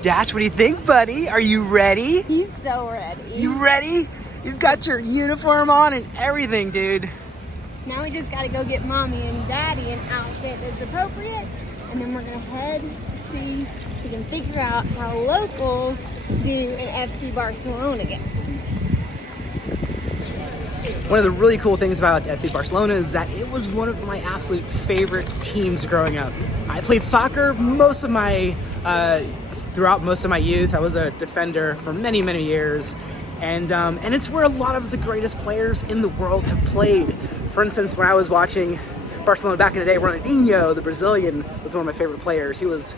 Dash, what do you think, buddy? Are you ready? He's so ready. You ready? You've got your uniform on and everything, dude. Now we just gotta go get mommy and daddy an outfit that's appropriate, and then we're gonna head to see if we can figure out how locals do an FC Barcelona game. One of the really cool things about FC Barcelona is that it was one of my absolute favorite teams growing up. I played soccer throughout most of my youth. I was a defender for many, many years. And it's where a lot of the greatest players in the world have played. For instance, when I was watching Barcelona back in the day, Ronaldinho, the Brazilian, was one of my favorite players. He was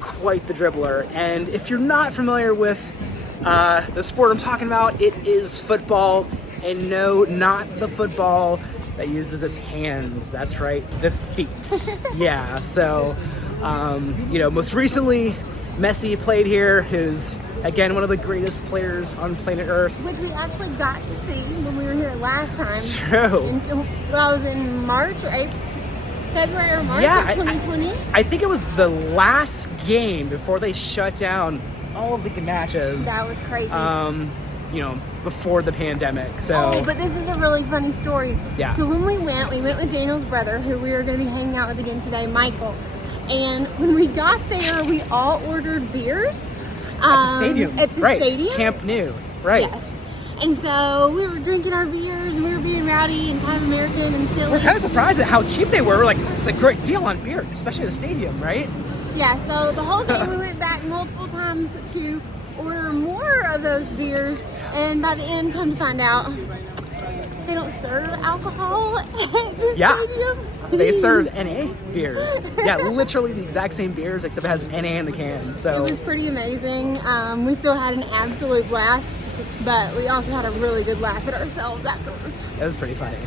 quite the dribbler. And if you're not familiar with the sport I'm talking about, it is football. And no, not the football that uses its hands. That's right, the feet. Yeah, so, most recently, Messi played here, who's, again, one of the greatest players on planet Earth. Which we actually got to see when we were here last time. It's true. I was in March or February or March of 2020. I think it was the last game before they shut down all of the matches. That was crazy. Before the pandemic. So. Oh, but this is a really funny story. Yeah. So when we went with Daniel's brother, who we were going to be hanging out with again today, Michael. And when we got there, we all ordered beers. At the stadium. At the stadium? Camp Nou. Right. Yes. And so we were drinking our beers and we were being rowdy and kind of American and silly. We're kind of surprised at how cheap they were. We're like, this is a great deal on beer, especially at the stadium, right? Yeah, so the whole day we went back multiple times to order more of those beers. And by the end, come to find out, they don't serve alcohol at the stadium. They serve NA beers. Yeah, literally the exact same beers, except it has NA in the can. So it was pretty amazing. We still had an absolute blast, but we also had a really good laugh at ourselves afterwards. It was pretty funny.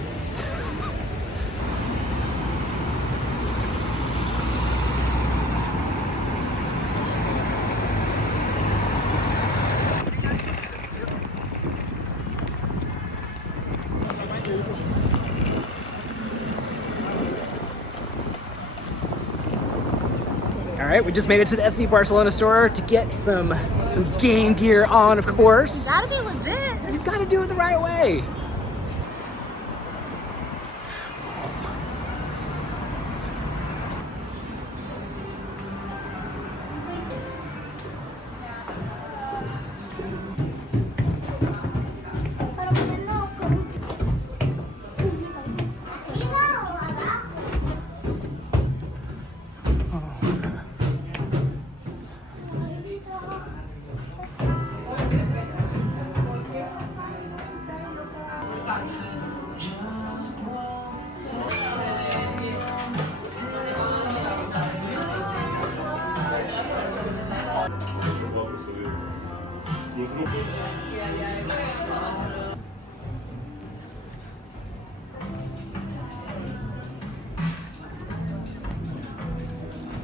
All right, we just made it to the FC Barcelona store to get some game gear on, of course. You gotta be legit. You've got to do it the right way.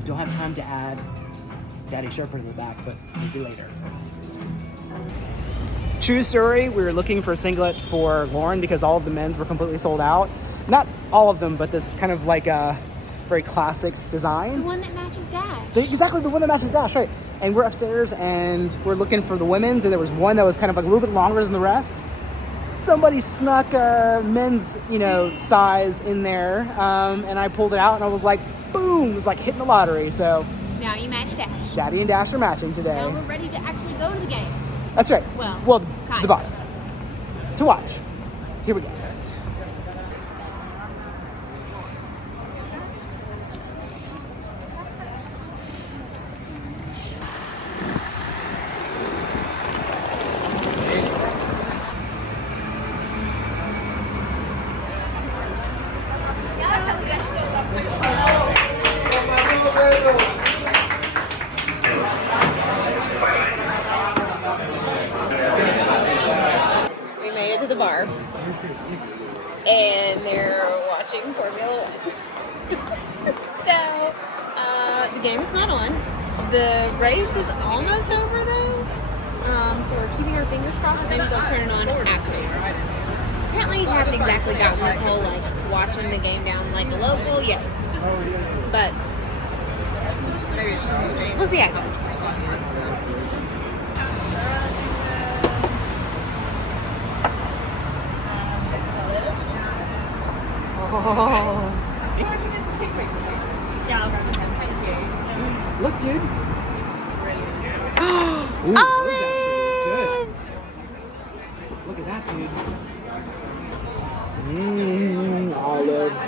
Don't have time to add Daddy Sharper to the back, but maybe later. True story, we were looking for a singlet for Lauren because all of the men's were completely sold out. Not all of them, but this kind of like a very classic design. The one that matches Dash. Exactly, the one that matches Dash, right. And we're upstairs and we're looking for the women's, and there was one that was kind of like a little bit longer than the rest. Somebody snuck a men's, size in there, and I pulled it out and I was like, boom, it was like hitting the lottery. So Now you match Dash. Daddy and Dash are matching today. Now we're ready to actually go to the game. That's right. Well, the bottom. To watch. Here we go. We made it to the bar, and they're watching Formula One. So, the game's not on. The race is almost over, though. So we're keeping our fingers crossed that maybe they'll turn it on afterwards. Apparently, you haven't exactly gotten this whole, watching the game down like a local yet. But, we'll see how it goes. Yeah, I'll grab it. Thank you. Look, dude. Ooh, Olives! look at that, dude. Olives.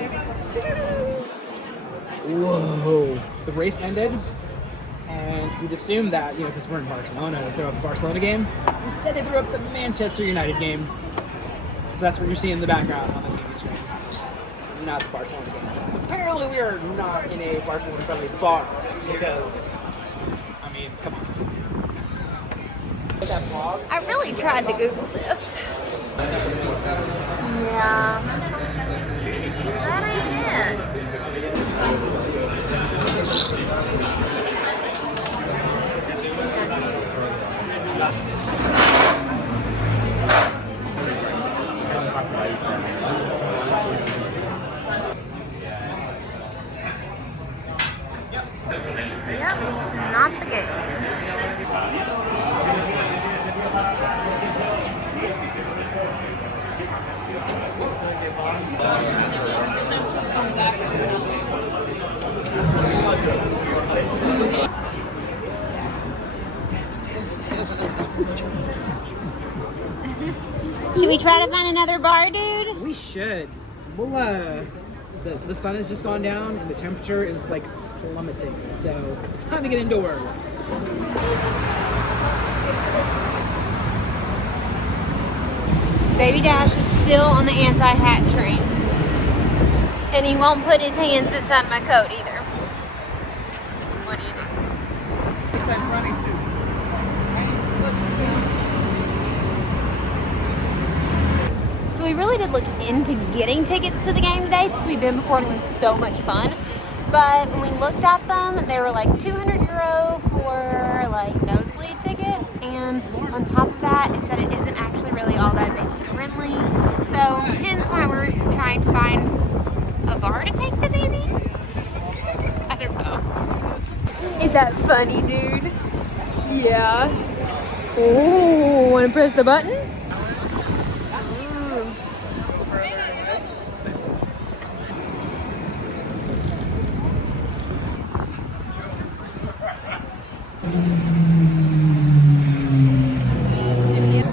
Whoa. The race ended, and we'd assumed that, because we're in Barcelona, they'd throw up a Barcelona game. Instead, they threw up the Manchester United game. So that's what you're seeing in the background on the TV screen. Not the Barcelona game. So apparently, we are not in a Barcelona-friendly bar, because, come on. I really tried to Google this. Yeah. That ain't it. Yep, not the game. Should we try to find another bar, dude? We should. We'll, the sun has just gone down and the temperature is like plummeting. So it's time to get indoors. Baby Dash is still on the anti-hat train. And he won't put his hands inside my coat either. What do you do? So we really did look into getting tickets to the game today since we've been before and it was so much fun. But when we looked at them, they were like €200 for like nosebleed tickets, and on top of that, it said it isn't actually really all that baby friendly. So hence why we're trying to find a bar to take the baby. I don't know. Is that funny, dude? Yeah. Oh, want to press the button?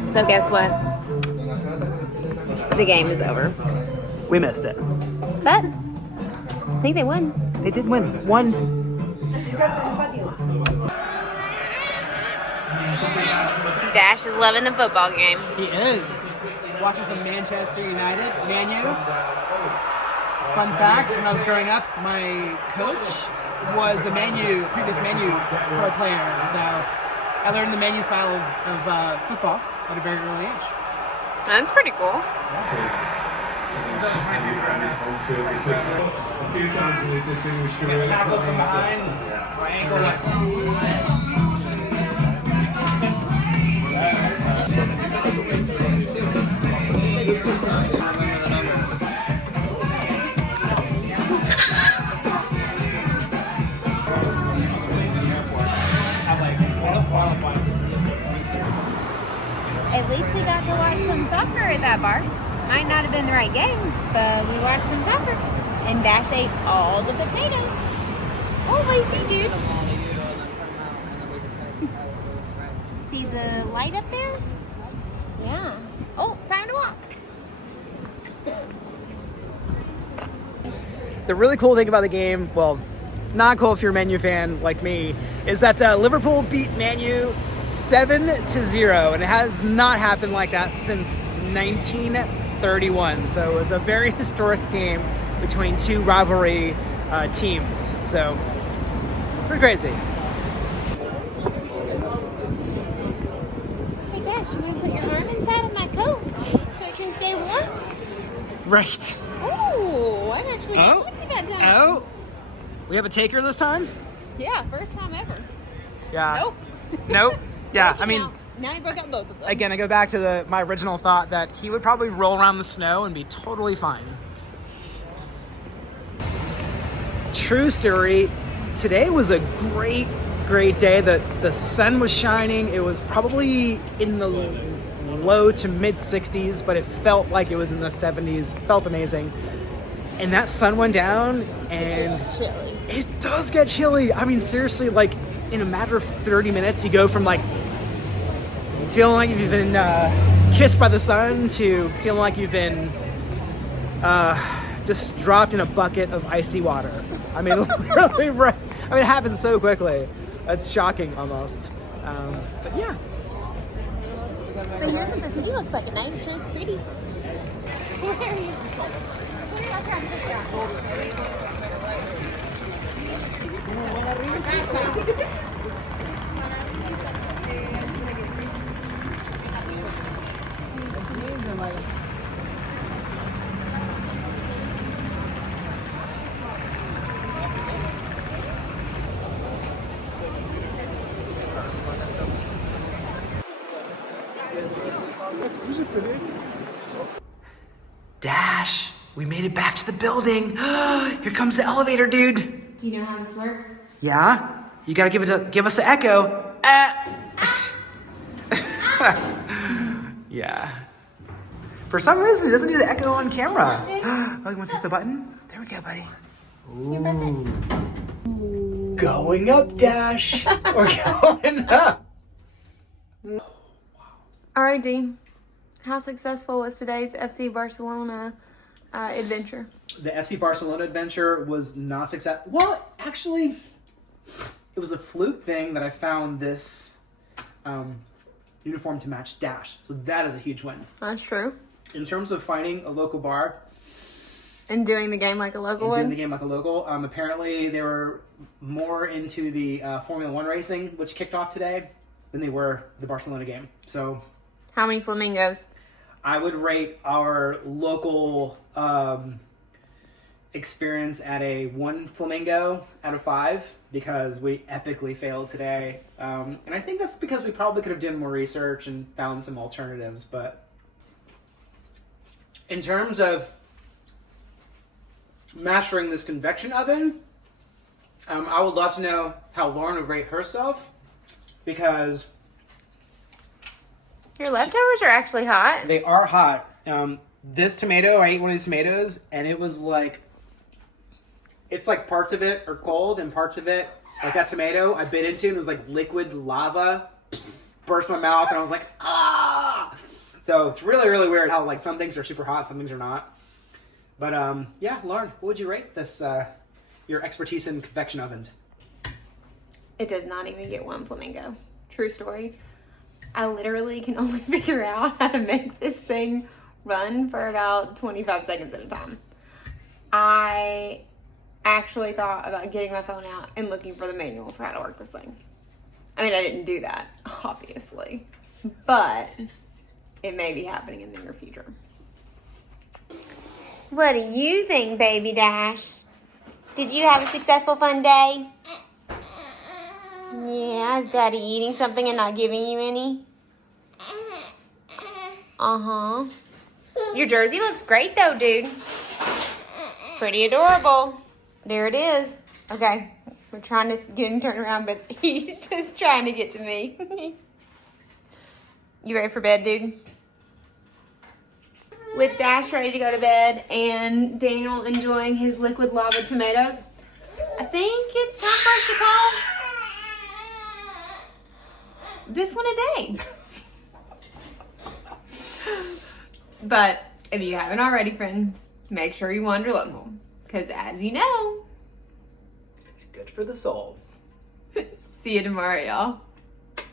So guess what? The game is over. We missed it. But I think they won. They did win. 1-0. Dash is loving the football game. He is. Watching some Manchester United, Man U. Fun facts, when I was growing up, my coach was a previous Man U pro player. So I learned the Man U style of football at a very early age. That's pretty cool. Tackle from behind, my ankle. At least we got to watch some soccer at that bar. Might not have been the right games, but we watched some soccer. And Dash ate all the potatoes. Oh, what do you see, dude? See the light up there? Yeah. Oh, time to walk. The really cool thing about the game, well, not cool if you're a Man U fan like me, is that Liverpool beat Man U 7-0, and it has not happened like that since 1931. So it was a very historic game between two rivalry teams. So pretty crazy. Hey Dash, you want to put your arm inside of my coat so it can stay warm? Right. Oh, I'm actually going with you that time. Oh, we have a taker this time? Yeah, first time ever. Yeah. Nope. Nope. Yeah, Breaking I mean, out. Now you broke up both of them. again, I go back to my original thought that he would probably roll around the snow and be totally fine. True story. Today was a great day. The sun was shining. It was probably in the low to mid 60s, but it felt like it was in the 70s. Felt amazing. and that sun went down, and It's chilly. it does get chilly. I mean, seriously, like in a matter of 30 minutes, you go from like feeling like you've been kissed by the sun to feeling like you've been just dropped in a bucket of icy water. I mean, literally, right. I mean, it happens so quickly. It's shocking almost. But yeah. But here's what the city looks like at night. It's just pretty. Where are you? I'm trying to figure Dash, we made it back to the building. Here comes the elevator, dude. You know how this works? Yeah? You gotta give us an echo. Yeah. For some reason, it doesn't do the echo on camera. Oh, you want to hit the button? There we go, buddy. You press it. Going up, Dash. We're going up. Alright, D. How successful was today's FC Barcelona adventure? The FC Barcelona adventure was not successful. Well, actually, it was a fluke thing that I found this uniform to match Dash. So that is a huge win. That's true. In terms of finding a local bar, And doing the game like a local and doing one? the game like a local. Apparently, they were more into the Formula One racing, which kicked off today, than they were the Barcelona game. So How many flamingos? I would rate our local experience at a 1 flamingo out of 5 because we epically failed today. And I think that's because we probably could have done more research and found some alternatives. But in terms of mastering this convection oven, I would love to know how Lauren would rate herself because Your leftovers are actually hot. they are hot. This tomato, I ate one of these tomatoes, and it was like, it's like parts of it are cold and parts of it, like that tomato, I bit into and it was like liquid lava, burst my mouth, and I was like, ah! So it's really, really weird how like some things are super hot, some things are not. But yeah, Lauren, what would you rate this, your expertise in convection ovens? It does not even get 1 flamingo. True story. I literally can only figure out how to make this thing run for about 25 seconds at a time. I actually thought about getting my phone out and looking for the manual for how to work this thing. I mean, I didn't do that, obviously, but it may be happening in the near future. What do you think, Baby Dash? Did you have a successful, fun day? Yeah, is Daddy eating something and not giving you any? Uh-huh. Your jersey looks great, though, dude. It's pretty adorable. There it is. Okay, we're trying to get him turned around, but he's just trying to get to me. You ready for bed, dude? With Dash ready to go to bed and Daniel enjoying his liquid lava tomatoes, I think it's time for us to call this one a day. But if you haven't already, friend, make sure you Wanderlocal. Because as you know, It's good for the soul. see you tomorrow, y'all.